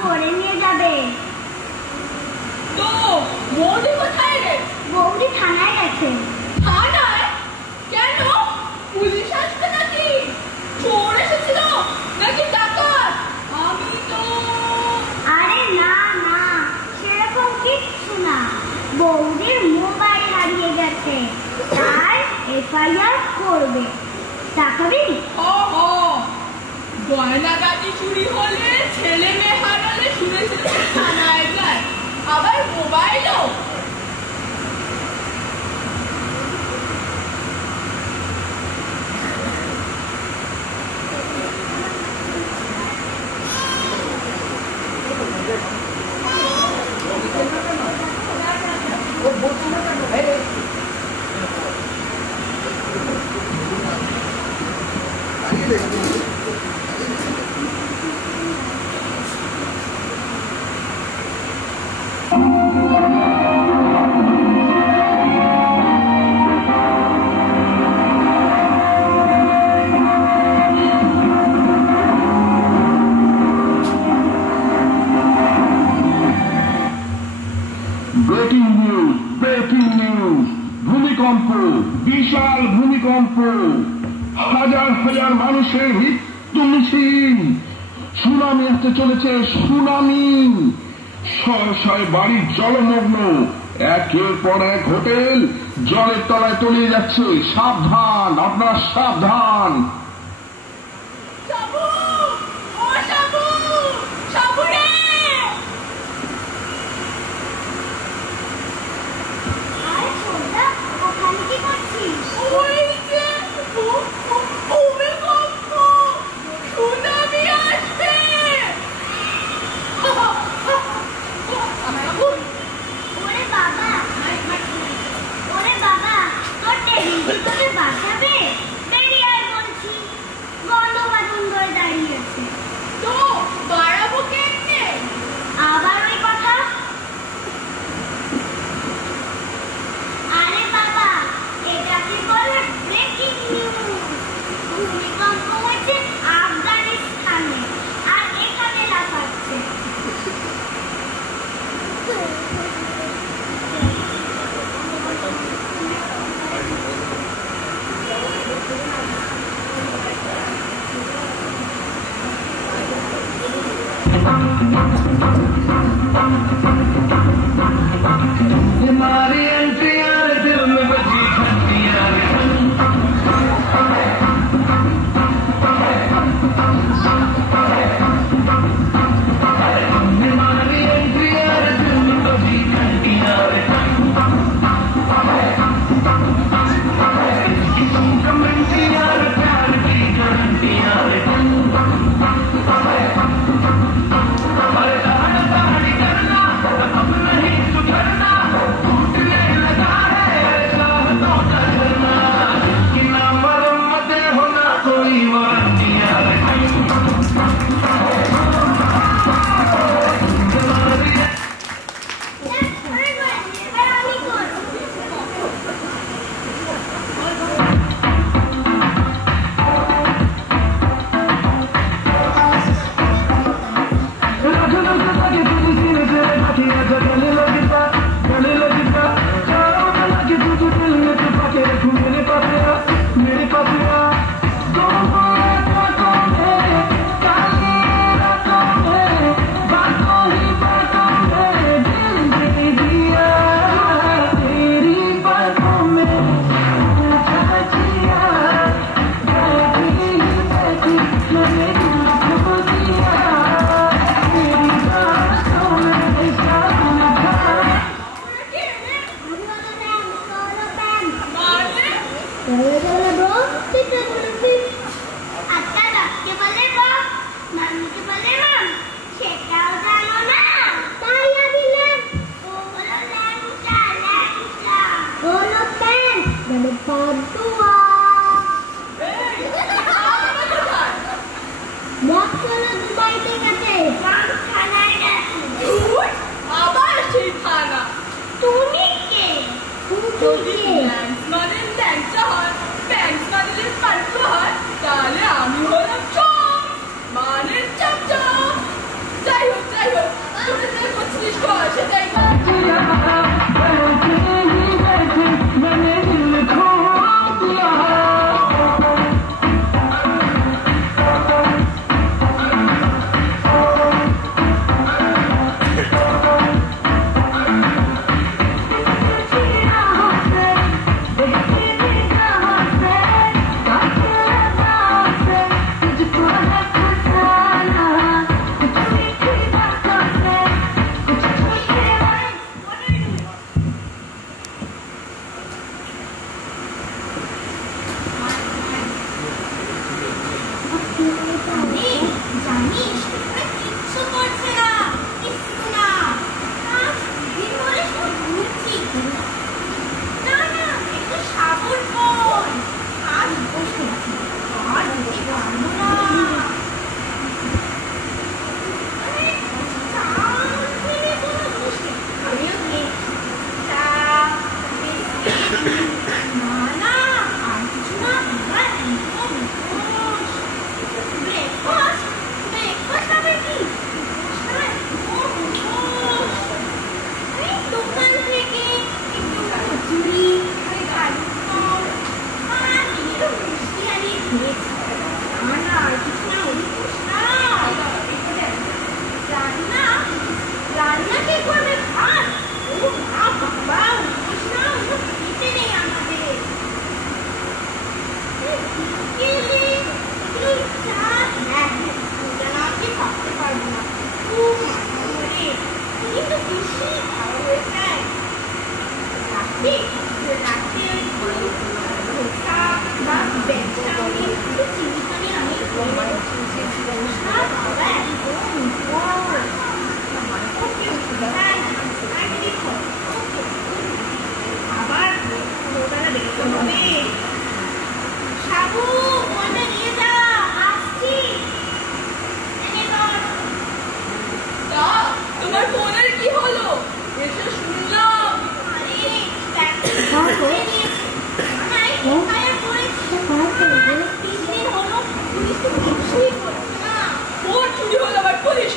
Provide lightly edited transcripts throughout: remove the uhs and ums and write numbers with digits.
ধরে নিয়ে যাবে। তো বৌদি কোথায় রে? বৌদি থানায় গেছে। থানায়? কেন? পুলিশ আসবে নাকি? চোর এসেছিল নাকি ডাকাত? আমি তো আরে না না, সেরকম কিচ্ছু না। বৌদির মোবাইল হারিয়ে গেছে, তাই এফআইআর করবে। দেখাবি? গয়নাগাটি চুরি হলে, ছেলে মেয়ে হারালে শুনেছি থানায় যায়, আবার মোবাইলও। বিশাল ভূমিকম্প, হাজার হাজার মানুষের মৃত্যু মিছিল, সুনামি আসতে চলেছে, সুনামি। শয়ে শয়ে বাড়ি জলমগ্ন, একের পর এক হোটেল জলের তলায় তলিয়ে যাচ্ছে। সাবধান, আপনারা সাবধান।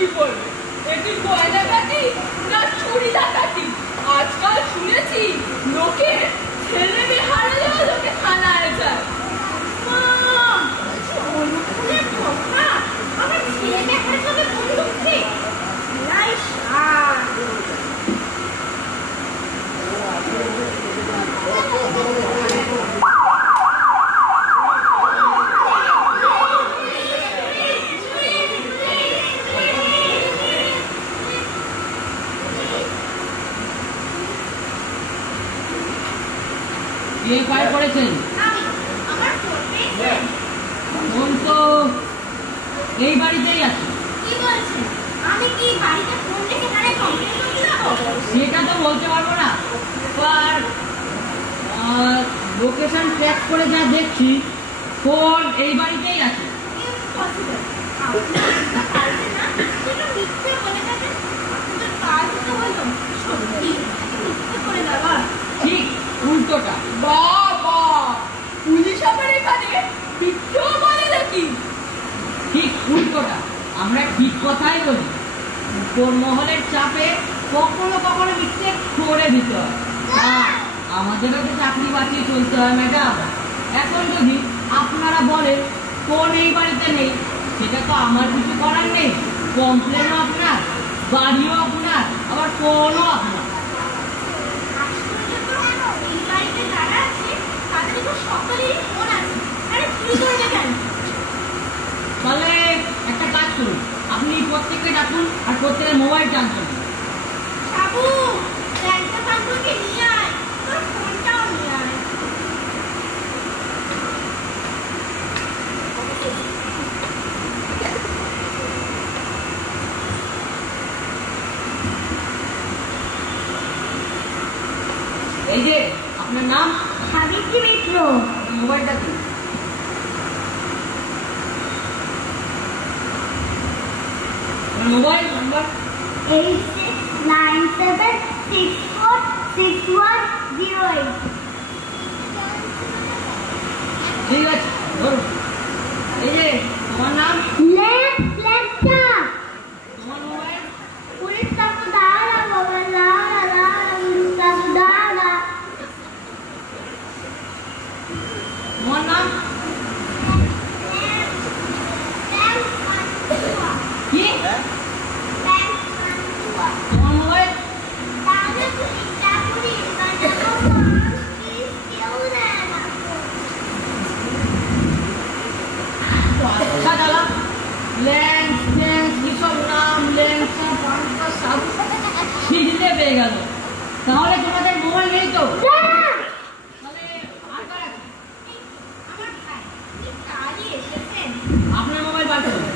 কি বলবে? এটি গয়নাঘাটি না চুরি ডাকাতি? আজকাল শুনেছি লোকে ছেলে মেয়ে হারালেও লোকে থানায় যায়। আমার ছেলে দেখার সঙ্গে বন্দুক ঠিক নাই সার। কে ফায়ার করেছেন? আমি আমার ফোন পেয়েছেন? ফোন তো এই বাড়িতেই আছে। কি বলছেন? আমি কি বাড়িতে ফোন রেখে থানায় কমপ্লেন করতে যাবো? সেটা তো বলতে পারবো না, আর লোকেশন ট্র্যাক করে যা দেখছি ফোন এই বাড়িতেই আছে। Impossible. আপনার পারবে না, সেটা মিথ্যে বলে যাবেন। আপনাদের কাজ তো হলো সত্যি মিথ্যে করে দেওয়া। ঠিক উল্টোটা। বাবা, পুলিশ আবার এখানে মিথ্যেও বলে নাকি? ঠিক উল্টোটা, আমরা ঠিক কথাই বলি। উপর মহলের চাপে কখনো কখনো মিথ্যে করে দিতে হয়। আমাদেরও তো চাকরি বাঁচিয়ে চলতে হয় ম্যাডাম। এখন যদি আপনারা বলেন কোন এই বাড়িতে নেই, সেটা তো আমার কিছু করার নেই। কমপ্লেনও আপনার, বাড়িও আপনার, আবার ফোনও আপনার। আশ্চর্য তো হলো, এই বাড়িতে যারা আছে তাদের তো সকলেরই ফোন আছে। আরে চুরি করবে কেন? তাহলে একটা কাজ করুন, আপনি প্রত্যেককে ডাকুন আর প্রত্যেকের মোবাইল টানছেন। সাবু, ব্যাংকটা পান্ডুকে নিয়ে আয়, তোর ফোনটাও নিয়ে আয়। এই যে আপনার নাম? সাবিত্রী মিত্র। মোবাইলটা দিন। Mobile number? 8697646108। ঠিক আছে, ধরুন। এই যে তোমার নাম? লেফটা তোমার মোবাইল? পুলিশ তাকে দাঁড়া বাবা, দাঁড়া দাঁড়া, পুলিশ তাকে দাঁড়া। তোমার নাম কি? তোমার মোবাইল? আচ্ছা দাদা, ল্যান্স ল্যান্স কিসব নাম, ল্যান্স সব খিদে পেয়ে গেল। তাহলে তোমাদের মোবাইল নেই তো? তাহলে আর কার আছে? আপনার মোবাইল বার করুন।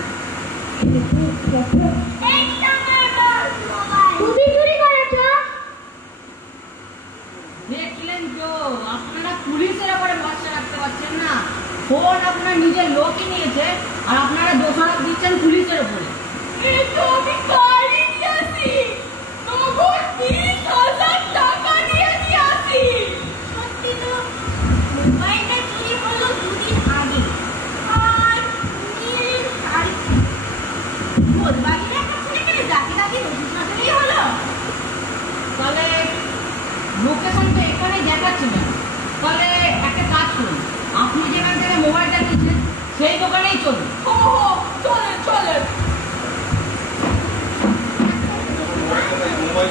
তুমি চুরি করেছো? দেখলেন তো, আপনারা পুলিশের উপরে ভরসা রাখতে পারছেন না। ফোন আপনার নিজের লোকই নিয়েছে আর আপনারা দোষারোপ দিচ্ছেন পুলিশের উপরে। কিন্তু আমি গাড়ি নিয়েছি, নগদ 30,000 টাকা নিয়ে নিয়েছি। সত্যি তো, মোবাইলটা চুরি হলো দুদিন আগে, আর ভোরবাগিরে একটা ছেলেকে যাকে তাকে রসিদ সাজালেই হলো। তাহলে লোকেশন তো এখানে দেখাচ্ছে না। তাহলে একটা কাজ করুন, আপনি যেখান থেকে মোবাইলটা নিচ্ছেন সেই দোকানেই চলুন। হো হো, চলেন চলেন। মোবাইল